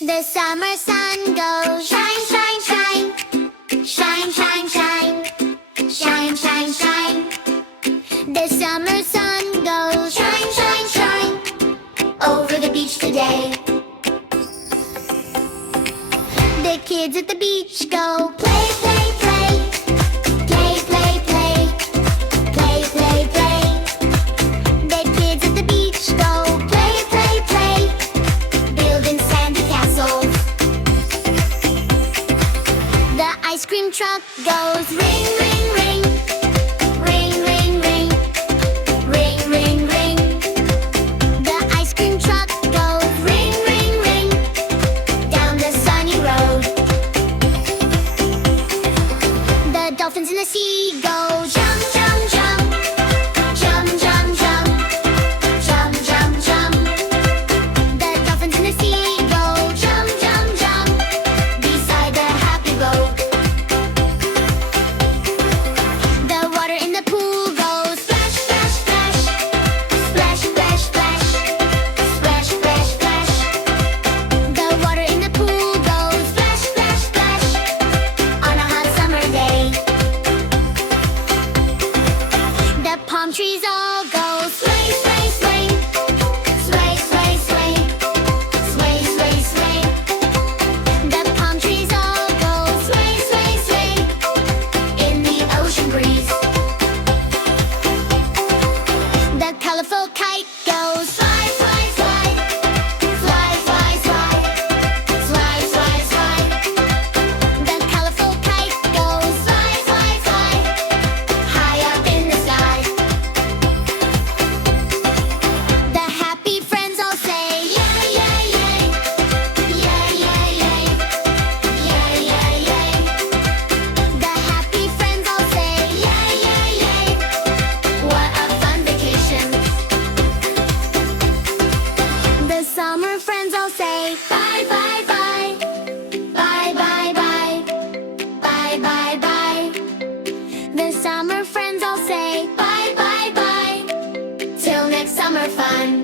The summer sun goes shine, shine, shine. Shine, shine, shine. Shine, shine, shine. The summer sun goes shine, shine, shine. Over the beach today. The kids at the beach go play, play, play. Play, play, play. Play, play, play. The kids at the beach go play, play, play. Building sandy castles. The ice cream truck goes ring, ring, ring. Ring, ring, ring. Ring, ring, ring. The ice cream truck goes ring, ring, ring. Down the sunny road. The dolphins in the sea go jump, jump, jump. Jump, jump, jump. Jump, jump, jump. The dolphins in the sea go jump, jump, jump. Beside the happy boat. The water in the pool goes splash, splash, splash. Splash, splash, splash. Splash, splash, splash. The water in the pool goes splash, splash, splash. On a hot summer day. The palm trees all go sway, sway, sway. Sway, sway, sway. Sway, sway, sway. The palm trees all go sway, sway, sway. In the ocean breeze. The colorful kite goes fly, fly, fly. Fly, fly, fly. Fly, fly, fly. The colorful kite goes fly, fly, fly. High up in the sky. The happy friends all say yay, yay, yay. Yay, yay, yay. Yay, yay, yay. The happy friends all say yay, yay, yay. What a fun vacation. The summer friends all say bye, bye, bye. Bye, bye, bye. Bye, bye, bye. The summer friends all say bye, bye, bye. Till next summer fun.